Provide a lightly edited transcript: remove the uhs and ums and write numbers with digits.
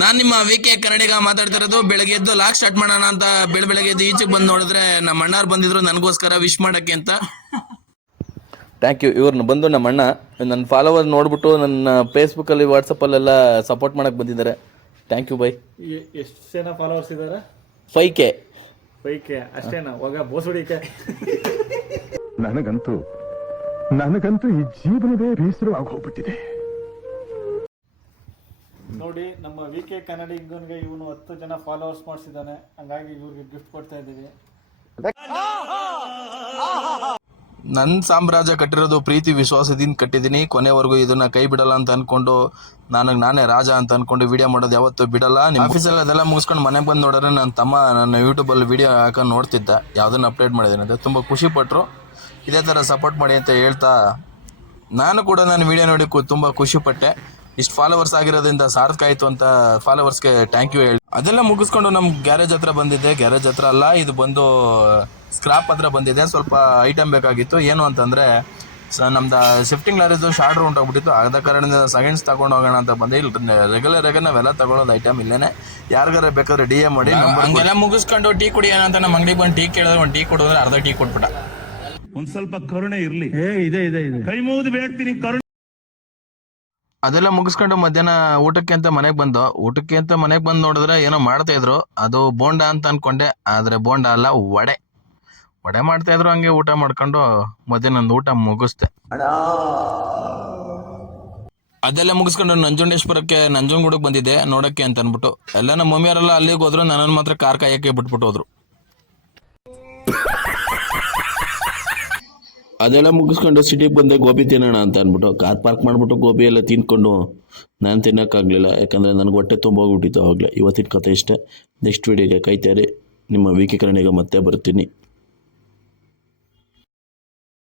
ನಾನ್ ನಿಮ್ಮ ವಿಕೆ ಕನ್ನಡಿಗ ಮಾತಾಡ್ತಿರೋದು. ಬೆಳಗ್ಗೆ ಎದ್ದು ಲಾಕ್ ಸ್ಟಾರ್ಟ್ ಮಾಡೋಣ ಅಂತ ಬೆಳಗ್ಗೆ ಎದ್ದು ಈಚೆಗೆ ಬಂದು ನೋಡಿದ್ರೆ ನಮ್ಮ ಅಣ್ಣಾರ್ ಬಂದಿದ್ರು ನನಗೋಸ್ಕರ ವಿಶ್ ಮಾಡಕ್ಕೆ ಅಂತ. Thank you. ಇವ್ರನ್ನ ಬಂದು ನಮ್ಮ ಅಣ್ಣ ನನ್ನ ಫಾಲೋವರ್ ನೋಡ್ಬಿಟ್ಟು ನನ್ನ ಫೇಸ್ಬುಕ್ಕಲ್ಲಿ ವಾಟ್ಸಪ್ಪಲ್ಲೆಲ್ಲ ಸಪೋರ್ಟ್ ಮಾಡಕ್ಕೆ ಬಂದಿದ್ದಾರೆ. Thank you bye. ಎಷ್ಟು ಜನ ಫಾಲೋವರ್ಸ್ ಇದ್ದಾರೆ? 5K. 5K ಅಷ್ಟೇನಾ? ಹೋಗ ಬೋಸುಡಿಕೆ. ನನಗಂತೂ ಈ ಜೀವನವೇ ಬೇಸರವಾಗಿ ಹೋಗ್ಬಿಟ್ಟಿದೆ. ನೋಡಿ, ನಮ್ಮ VK ಕನ್ನಡಿಗನ್ಗೆ ಇವನು 10 ಜನ ಫಾಲೋವರ್ಸ್ ಮಾಡಿಸಿದ್ದಾನೆ. ಹಂಗಾಗಿ ಇವ್ರಿಗೆ ಗಿಫ್ಟ್ ಕೊಡ್ತಾ ಇದ್ದೀವಿ. ನನ್ನ ಸಾಮ್ರಾಜ್ಯ ಕಟ್ಟಿರೋದು ಪ್ರೀತಿ ವಿಶ್ವಾಸದಿಂದ ಕಟ್ಟಿದ್ದೀನಿ. ಕೊನೆವರೆಗೂ ಇದನ್ನ ಕೈ ಬಿಡಲ್ಲ ಅಂತ ಅನ್ಕೊಂಡು ನಾನೇ ರಾಜ ಅಂತ ಅನ್ಕೊಂಡು ವಿಡಿಯೋ ಮಾಡೋದು ಯಾವತ್ತೂ ಬಿಡಲ್ಲ. ನಿಮ್ಮ ಆಫೀಸಲ್ಲಿ ಅದೆಲ್ಲ ಮುಗಿಸ್ಕೊಂಡು ಮನೆಗೆ ಬಂದು ನೋಡಿದ್ರೆ ನನ್ನ ತಮ್ಮ ನನ್ನ ಯೂಟ್ಯೂಬಲ್ಲಿ ವಿಡಿಯೋ ಹಾಕೊಂಡು ನೋಡ್ತಿದ್ದ, ಯಾವುದನ್ನು ಅಪ್ಡೇಟ್ ಮಾಡಿದ್ದೀನಿ ಅಂತ. ತುಂಬ ಖುಷಿ ಪಟ್ಟರು. ಇದೇ ಥರ ಸಪೋರ್ಟ್ ಮಾಡಿ ಅಂತ ಹೇಳ್ತಾ ನಾನು ಕೂಡ ನನ್ನ ವಿಡಿಯೋ ನೋಡಿ ತುಂಬ ಖುಷಿಪಟ್ಟೆ. ಇಷ್ಟು ಫಾಲೋವರ್ಸ್ ಆಗಿರೋದ್ರಿಂದ ಸಾರ್ಥಕ ಆಯಿತು ಅಂತ ಫಾಲೋವರ್ಸ್ಗೆ ಥ್ಯಾಂಕ್ ಯು ಹೇಳಿ ಅದೆಲ್ಲ ಮುಗಿಸ್ಕೊಂಡು ನಮ್ಮ ಗ್ಯಾರೇಜ್ ಹತ್ರ ಬಂದಿದ್ದೆ. ಗ್ಯಾರೇಜ್ ಹತ್ರ ಅಲ್ಲ, ಇದು ಬಂದು ಸ್ಕ್ರಾಪ್ ಹತ್ರ ಬಂದಿದೆ. ಸ್ವಲ್ಪ ಐಟಮ್ ಬೇಕಾಗಿತ್ತು. ಏನು ಅಂತಂದರೆ ನಮ್ದು ಶಿಫ್ಟಿಂಗ್ ಲಾರಿದು ಶಾರ್ಟ್ರ್ ಉಂಟೋಗ್ಬಿಟ್ಟಿತ್ತು. ಆದ ಕಾರಣದಿಂದ ಸೆಕೆಂಡ್ಸ್ ತಗೊಂಡು ಹೋಗೋಣ ಅಂತ ಬಂದೆ. ಇಲ್ಲಿ ರೆಗ್ಯುಲರ್ ಆಗಿ ನಾವೆಲ್ಲ ತಗೊಳ್ಳೋದು ಐಟಮ್ ಇಲ್ಲೇನೆ. ಯಾರಿಗಾರ ಬೇಕಾದ್ರೆ DM ಮಾಡಿ. ಹಂಗೆಲ್ಲ ಮುಗಿಸ್ಕೊಂಡು ಟೀ ಕುಡಿಯೋಣ ಅಂತ ನಮ್ಮ ಅಂಗಡಿಗೆ ಬಂದು ಟೀ ಕೇಳಿದ್ರೆ ಒಂದು ಟೀ ಕೊಡಿದ್ರೆ ಅರ್ಧ ಟೀ ಕೊಟ್ಬಿಟ್ಟ. ಒಂದ್ ಸ್ವಲ್ಪ ಕರುಣೆ ಇರ್ಲಿ. ಇದೆ ಕೈ ಮುಗಿದು ಬೇಡ್ತೀನಿ, ಕರುಣೆ. ಅದೆಲ್ಲ ಮುಗಿಸ್ಕೊಂಡು ಮಧ್ಯಾಹ್ನ ಊಟಕ್ಕೆ ಅಂತ ಮನೆಗೆ ಬಂದು ನೋಡಿದ್ರೆ ಏನೋ ಮಾಡ್ತಾ ಇದ್ರು. ಅದು ಬೋಂಡ ಅಂತ ಅನ್ಕೊಂಡೆ, ಆದ್ರೆ ಬೋಂಡ ಅಲ್ಲ, ವಡೆ ಮಾಡ್ತಾ ಇದ್ರು. ಹಂಗೆ ಊಟ ಮಾಡ್ಕೊಂಡು ಮಧ್ಯಾಹ್ನ ಊಟ ಮುಗಿಸ್ದೆ. ಅದೆಲ್ಲ ಮುಗಿಸ್ಕೊಂಡು ನಂಜನಗೂಡಿಗೆ ಬಂದಿದ್ದೆ ನೋಡಕ್ಕೆ ಅಂತ ಅನ್ಬಿಟ್ಟು. ಎಲ್ಲ ನಮ್ಮ ಮಮ್ಮಿಯವರೆಲ್ಲ ಅಲ್ಲಿಗೆ ಹೋದ್ರು, ನನ್ನನ್ನು ಮಾತ್ರ ಕಾರ್ ಕಾಯಕ್ಕೆ ಬಿಟ್ಬಿಟ್ಟು ಹೋದ್ರು. ಅದೆಲ್ಲ ಮುಗಿಸ್ಕೊಂಡು ಸಿಟಿಗೆ ಬಂದೆ ಗೋಬಿ ತಿನ್ನೋಣ ಅಂತ ಅಂದ್ಬಿಟ್ಟು. ಕಾರ್ ಪಾರ್ಕ್ ಮಾಡಿಬಿಟ್ಟು ಗೋಬಿ ಎಲ್ಲ ತಿನ್ಕೊಂಡು ನಾನು ತಿನ್ನೋಕ್ಕಾಗಲಿಲ್ಲ, ಯಾಕಂದರೆ ನನಗೆ ಹೊಟ್ಟೆ ತುಂಬ ಹೋಗ್ಬಿಟ್ಟಿತ್ತು ಆವಾಗಲೇ. ಇವತ್ತಿನ ಕತೆ ಇಷ್ಟೇ. ನೆಕ್ಸ್ಟ್ ವೀಡಿಯೋಗೆ ಕಾಯ್ತಾರೆ. ನಿಮ್ಮ VK ಕನ್ನಡಿಗ ಮತ್ತೆ ಬರ್ತೀನಿ.